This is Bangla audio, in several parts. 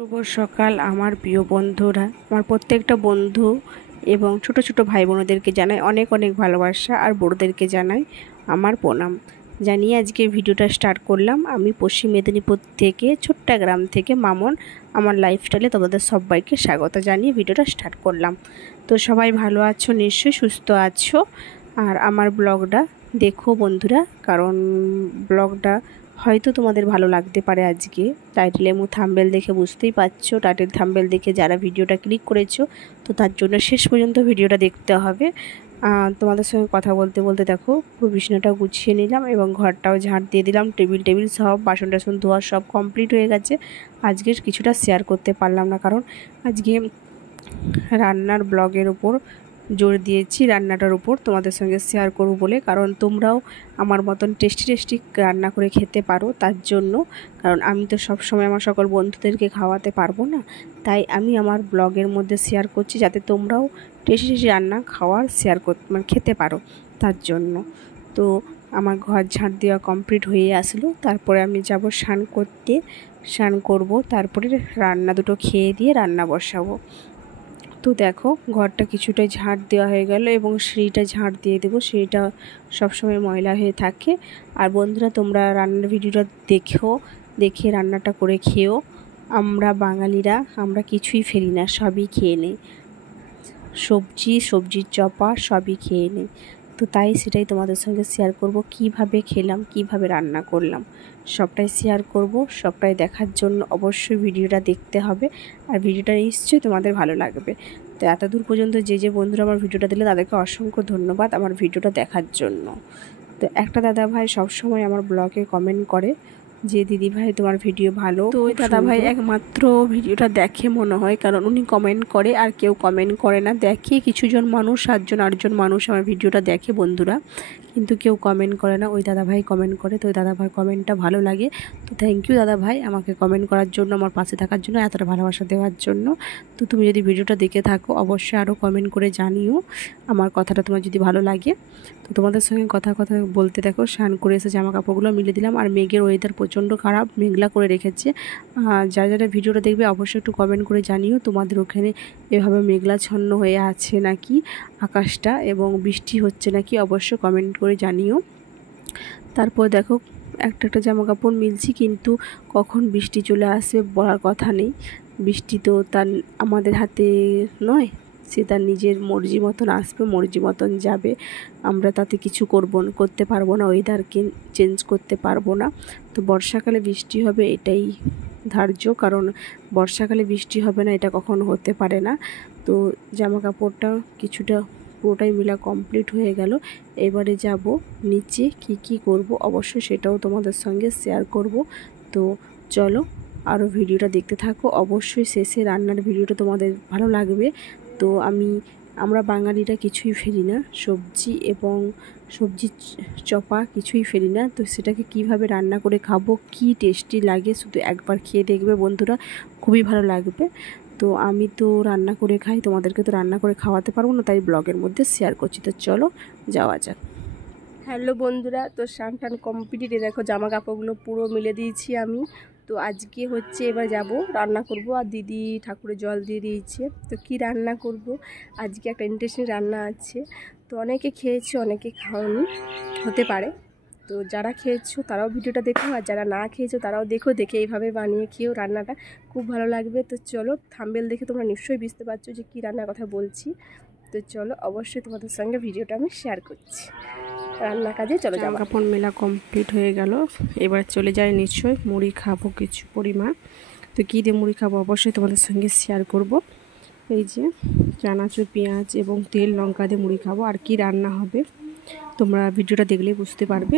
শুভ সকাল আমার প্রিয় বন্ধুরা, আমার প্রত্যেকটা বন্ধু এবং ছোট ছোট ভাই বোনদেরকে জানাই অনেক অনেক ভালোবাসা, আর বড়দেরকে জানাই আমার প্রণাম জানিয়ে আজকে ভিডিওটা স্টার্ট করলাম। আমি পশ্চিম মেদিনীপুর থেকে ছোট্ট গ্রাম থেকে মামন আমার লাইফস্টাইলে তোমাদের সবাইকে স্বাগত জানিয়ে ভিডিওটা স্টার্ট করলাম। তো সবাই ভালো আছো, নিশ্চয়ই সুস্থ আছো। আর আমার ব্লগটা দেখো বন্ধুরা, কারণ ব্লগটা হয়তো তোমাদের ভালো লাগতে পারে। আজকে টাইটেল এবং থাম্বনেল দেখে বুঝতেই পারছো, টাইটেল থাম্বনেল দেখে যারা ভিডিওটা ক্লিক করেছো, তো তার জন্য শেষ পর্যন্ত ভিডিওটা দেখতে হবে। তোমাদের সঙ্গে কথা বলতে বলতে দেখো পুরো বিছানাটাও গুছিয়ে নিলাম এবং ঘরটাও ঝাঁট দিয়ে দিলাম। টেবিল সব বাসন টাসন ধোয়া সব কমপ্লিট হয়ে গেছে। আজকে কিছুটা শেয়ার করতে পারলাম না, কারণ আজকে রান্নার ব্লগের উপর জোর দিয়েছি, রান্নাটার উপর তোমাদের সঙ্গে শেয়ার করব বলে, কারণ তোমরাও আমার মতন টেস্টি টেস্টি রান্না করে খেতে পারো তার জন্য। কারণ আমি তো সব সময় আমার সকল বন্ধুদেরকে খাওয়াতে পারবো না, তাই আমি আমার ব্লগের মধ্যে শেয়ার করছি যাতে তোমরাও টেস্টি টেস্টি রান্না খাওয়ার শেয়ার মানে খেতে পারো তার জন্য। তো আমার ঘর ঝাঁট দেওয়া কমপ্লিট হয়ে আসলো, তারপরে আমি যাব স্নান করব, তারপরে রান্না দুটো খেয়ে দিয়ে রান্না বসাবো। তো দেখো ঘরটা কিছুটাই ঝাঁট দেওয়া হয়ে গেল এবং সিঁড়িটা ঝাঁট দিয়ে দেবো, সিঁড়িটা সবসময় ময়লা হয়ে থাকে। আর বন্ধুরা তোমরা রান্নার ভিডিওটা দেখে রান্নাটা করে খেও। আমরা বাঙালিরা আমরা কিছুই ফেলি না, সবই খেয়ে নেই, সবজির চপা সবই খেয়ে নেই। তো তাই সেটাই তোমাদের সঙ্গে শেয়ার করব, কিভাবে খেলাম, কিভাবে রান্না করলাম, সবটাই শেয়ার করব। সবটাই দেখার জন্য অবশ্যই ভিডিওটা দেখতে হবে, আর ভিডিওটা নিশ্চয়ই তোমাদের ভালো লাগবে। তো এতদূর পর্যন্ত যে বন্ধুরা আমার ভিডিওটা দিলে তাদেরকে অসংখ্য ধন্যবাদ আমার ভিডিওটা দেখার জন্য। তো একটা দাদা ভাই সবসময় আমার ব্লগে কমেন্ট করে যে দিদি ভাই তোমার ভিডিও ভালো। তো ওই দাদা ভাই একমাত্র ভিডিওটা দেখে মনে হয়, কারণ উনি কমেন্ট করে, আর কেউ কমেন্ট করে না। দেখে কিছুজন মানুষ, 7জন 8জন মানুষ আমার ভিডিওটা দেখে বন্ধুরা, কিন্তু কেউ কমেন্ট করে না। ওই দাদা ভাই কমেন্ট করে, তো ওই দাদা ভাই কমেন্টটা ভালো লাগে। তো থ্যাংক ইউ দাদা ভাই আমাকে কমেন্ট করার জন্য, আমার পাশে থাকার জন্য, এতটা ভালোবাসা দেওয়ার জন্য। তো তুমি যদি ভিডিওটা দেখে থাকো অবশ্যই আরও কমেন্ট করে জানিও আমার কথাটা তোমার যদি ভালো লাগে। তো তোমাদের সঙ্গে কথা বলতে দেখো স্নান করে এসে জামা কাপড়গুলো মিলে দিলাম। আর মেঘের ওয়েদার প্রচণ্ড খারাপ, মেঘলা করে রেখেছে। যারা ভিডিওটা দেখবে অবশ্যই একটু কমেন্ট করে জানিও তোমাদের ওখানে এভাবে মেঘলাচ্ছন্ন হয়ে আছে নাকি আকাশটা, এবং বৃষ্টি হচ্ছে নাকি, অবশ্যই কমেন্ট করে জানিও। তারপর দেখো একটা জামা কাপড় মিলছি, কিন্তু কখন বৃষ্টি চলে আসবে বলার কথা নেই। বৃষ্টি তো তার আমাদের হাতে নয়, সে তার নিজের মর্জি মতন আসবে, মর্জি মতন যাবে। আমরা তাতে কিছু করতে পারবো না, ওয়েদারকে চেঞ্জ করতে পারবো না। তো বর্ষাকালে বৃষ্টি হবে এটাই ধার্য, কারণ বর্ষাকালে বৃষ্টি হবে না এটা কখনো হতে পারে না। তো জামা কাপড়টা কিছুটা পুরোটাই মিলা কমপ্লিট হয়ে গেল। এবারে যাব নিচে, কি করব অবশ্যই সেটাও তোমাদের সঙ্গে শেয়ার করব। তো চলো আরও ভিডিওটা দেখতে থাকো, অবশ্যই শেষে রান্নার ভিডিওটা তোমাদের ভালো লাগবে। তো আমরা বাঙালিরা কিছুই ফেলি না, সবজির চপা কিছুই ফেলি না। তো সেটাকে কিভাবে রান্না করে খাবো, কি টেস্টি লাগে শুধু একবার খেয়ে দেখবে বন্ধুরা, খুবই ভালো লাগবে। তো আমি তো রান্না করে খাই, তোমাদেরকে তো রান্না করে খাওয়াতে পারবো না, তাই ব্লগের মধ্যে শেয়ার করছি। তো চলো যাওয়া যাক। হ্যালো বন্ধুরা, তো স্নান টান কমপ্লিট, দেখো জামা কাপড়গুলো পুরো মিলে দিয়েছি আমি। তো আজকে হচ্ছে এবার যাব রান্না করব, আর দিদি ঠাকুরের জল দিয়ে দিয়েছে। তো কি রান্না করব আজকে, একটা ইন্টারেস্টিং রান্না আছে। তো অনেকে খেয়েছে, অনেকে খাওনি হতে পারে। তো যারা খেয়েছো তারাও ভিডিওটা দেখো, আর যারা না খেয়েছো তারাও দেখো, দেখে এইভাবে বানিয়ে খেয়েও, রান্নাটা খুব ভালো লাগবে। তো চলো থাম্বনেল দেখে তোমরা নিশ্চয়ই বুঝতে পারছো যে কী রান্নার কথা বলছি। তো চলো অবশ্যই তোমাদের সঙ্গে ভিডিওটা আমি শেয়ার করছি। রান্না কাজে চলো, জামা কাপড় মেলা কমপ্লিট হয়ে গেল। এবার চলে যায় নিশ্চয়ই মুড়ি খাবো কিছু পরিমাণ। তো কী দিয়ে মুড়ি খাবো অবশ্যই তোমাদের সঙ্গে শেয়ার করব। এই যে চানাচুর, পেঁয়াজ এবং তেল লঙ্কা দিয়ে মুড়ি খাবো। আর কি রান্না হবে তোমরা ভিডিওটা দেখলেই বুঝতে পারবে।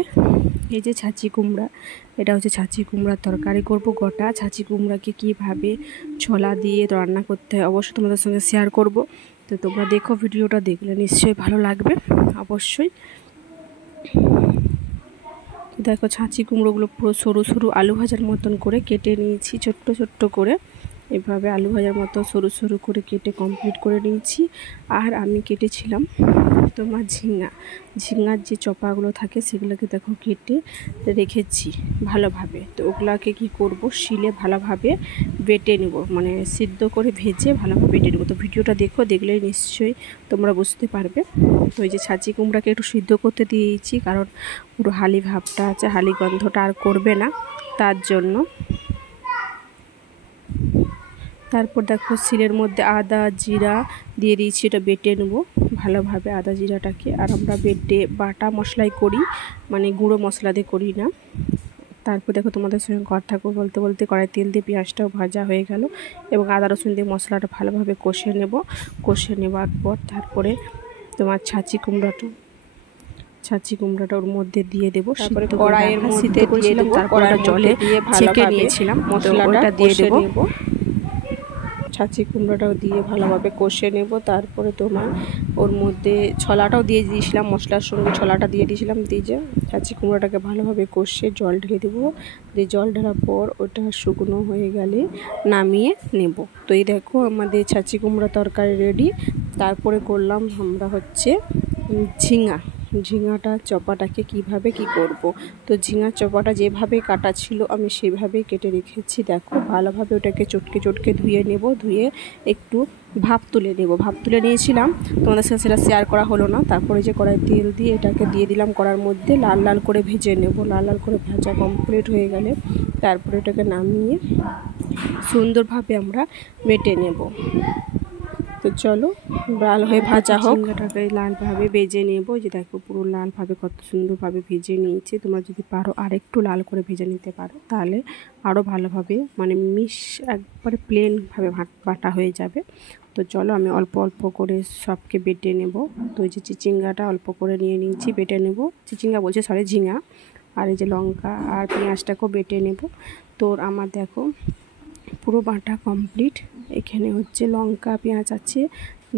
এই যে ছাঁচি কুমড়া, এটা হচ্ছে ছাঁচি কুমড়ার তরকারি করব। গোটা ছাঁচি কুমড়াকে কীভাবে ছোলা দিয়ে রান্না করতে হয় অবশ্যই তোমাদের সঙ্গে শেয়ার করব। তো তোমরা দেখো, ভিডিওটা দেখলে নিশ্চয়ই ভালো লাগবে অবশ্যই। দেখো ছাঁচি কুমড়োগুলো পুরো সরু সরু আলু ভাজার মতন করে কেটে নিয়েছি, ছোট্ট ছোট্ট করে। এভাবে আলু ভাজার মতো সরু সরু করে কেটে কমপ্লিট করে নিয়েছি। আর আমি কেটেছিলাম তোমার ঝিঙার যে চপাগুলো থাকে সেগুলোকে দেখো কেটে রেখেছি ভালোভাবে। তো ওগুলাকে কি করব, শিলে ভালোভাবে বেটে নেব, মানে সিদ্ধ করে ভেজে ভালোভাবে বেটে নেব। তো ভিডিওটা দেখো, দেখলেই নিশ্চয়ই তোমরা বুঝতে পারবে। তো এই যে ছাঁচি কুমড়াকে একটু সিদ্ধ করতে দিয়েছি, কারণ পুরো হালি ভাবটা আছে, হালি গন্ধটা আর করবে না, তার জন্য। তারপর দেখো শিলের মধ্যে আদা জিরা দিয়ে দিয়েছি, এটা বেটে নেব ভালোভাবে আদা জিরাটাকে। আর আমরা বেটে বাটা মশলাই করি, মানে গুঁড়ো মশলা দিয়ে করি না। তারপর দেখো তোমাদের সঙ্গে কথা বলতে বলতে কড়াই তেল দিয়ে পেঁয়াজটাও ভাজা হয়ে গেল, এবং আদা রসুন দিয়ে মশলাটা ভালোভাবে কষে নেবার পর তারপরে তোমার ছাঁচি কুমড়াটা ওর মধ্যে দিয়ে দেবো। তারপরে কড়াইয়ের মধ্যে দিয়ে দেবো, তারপরে জলে ছেঁকে নিয়েছিলাম মশলাটা দিয়ে দেবো। ছাঁচি কুমড়োটাও দিয়ে ভালোভাবে কষে নেব। তারপরে তোমার ওর মধ্যে ছলাটাও দিয়ে দিয়েছিলাম, মশলার সঙ্গে ছলাটা দিয়ে দিয়েছিলাম। দিয়ে যে ছাঁচি কুমড়োটাকে ভালোভাবে কষে জল ঢেলে দেবো। দিয়ে জল ঢালার পর ওটা শুকনো হয়ে গেলে নামিয়ে নেব। তো এই দেখো আমাদের ছাঁচি কুমড়ো তরকারি রেডি। তারপরে করলাম আমরা হচ্ছে ঝিঙাটা চপাটাকে কিভাবে কি করব। তো ঝিঙার চপাটা যেভাবে কাটা ছিল আমি সেভাবেই কেটে রেখেছি। দেখো ভালোভাবে ওটাকে চটকে ধুয়ে নেব, ধুয়ে একটু ভাপ তুলে নেব। ভাপ তুলে নিয়েছিলাম, তোমাদের সাথে সেটা শেয়ার করা হলো না। তারপরে যে কড়াই তেল দিয়ে এটাকে দিয়ে দিলাম কড়ার মধ্যে, লাল লাল করে ভেজে নেব। লাল লাল করে ভাজা কমপ্লিট হয়ে গেলে তারপরে এটাকে নামিয়ে সুন্দরভাবে আমরা বেটে নেব। তো চলো লাল হয়ে ভাজা হোক। ঝিঙ্গাটাকে লালভাবে ভেজে নেব। যে দেখো পুরো লালভাবে কত সুন্দরভাবে ভেজে নিয়েছি। তোমরা যদি পারো আর একটু লাল করে ভেজে নিতে পারো, তাহলে আরও ভালোভাবে মানে একবারে প্লেনভাবে বাটা হয়ে যাবে। তো চলো আমি অল্প অল্প করে সবকে বেটে নেব। তো এই যে চিচিঙ্গাটা অল্প করে নিয়ে নিয়েছি, বেটে নেব। ঝিঙা। আর এই যে লঙ্কা আর পেঁয়াজটাকেও বেটে নেব। তো আমার দেখো পুরো বাটা কমপ্লিট। এখানে হচ্ছে লঙ্কা পেঁয়াজ আছে,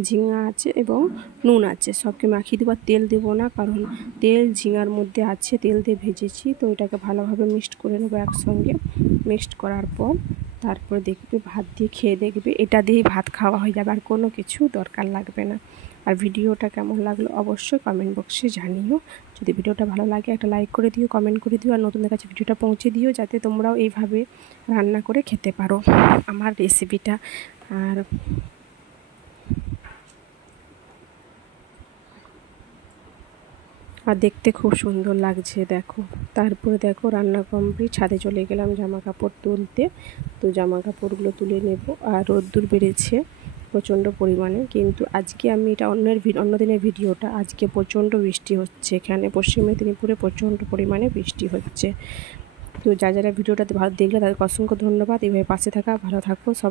ঝিঙা আছে এবং নুন আছে, সবকে মাখিয়ে দেবো। তেল দেবো না, কারণ তেল ঝিঙার মধ্যে আছে, তেল দিয়ে ভেজেছি। তো এটাকে ভালোভাবে মিক্সড করে নেবো একসঙ্গে। মিক্সড করার পর তারপরে দেখবে ভাত দিয়ে খেয়ে দেখবে, এটা দিয়েই ভাত খাওয়া হয়ে যাবে, আর কোনো কিছু দরকার লাগবে না। আর ভিডিওটা কেমন লাগলো অবশ্যই কমেন্ট বক্সে জানিও। যদি ভিডিওটা ভালো লাগে একটা লাইক করে দিও, কমেন্ট করে দিও, আর নতুনদের কাছে ভিডিওটা পৌঁছে দিও, যাতে তোমরাও এইভাবে রান্না করে খেতে পারো আমার রেসিপিটা। আর দেখতে খুব সুন্দর লাগছে দেখো। তারপরে দেখো রান্না কমপ্লিট, ছাদে চলে গেলাম জামা কাপড় তুলতে। তো জামা কাপড়গুলো তুলে নেব। আর রোদ্দুর বেড়েছে প্রচণ্ড পরিমাণে, কিন্তু আজকে আমি এটা অন্য দিনের ভিডিওটা। আজকে প্রচণ্ড বৃষ্টি হচ্ছে, এখানে পশ্চিম মেদিনীপুরে প্রচণ্ড পরিমাণে বৃষ্টি হচ্ছে। তো যারা ভিডিওটাতে ভালো দেখলে তাদেরকে অসংখ্য ধন্যবাদ। এইভাবে পাশে থাকা, ভালো থাকো সবাই।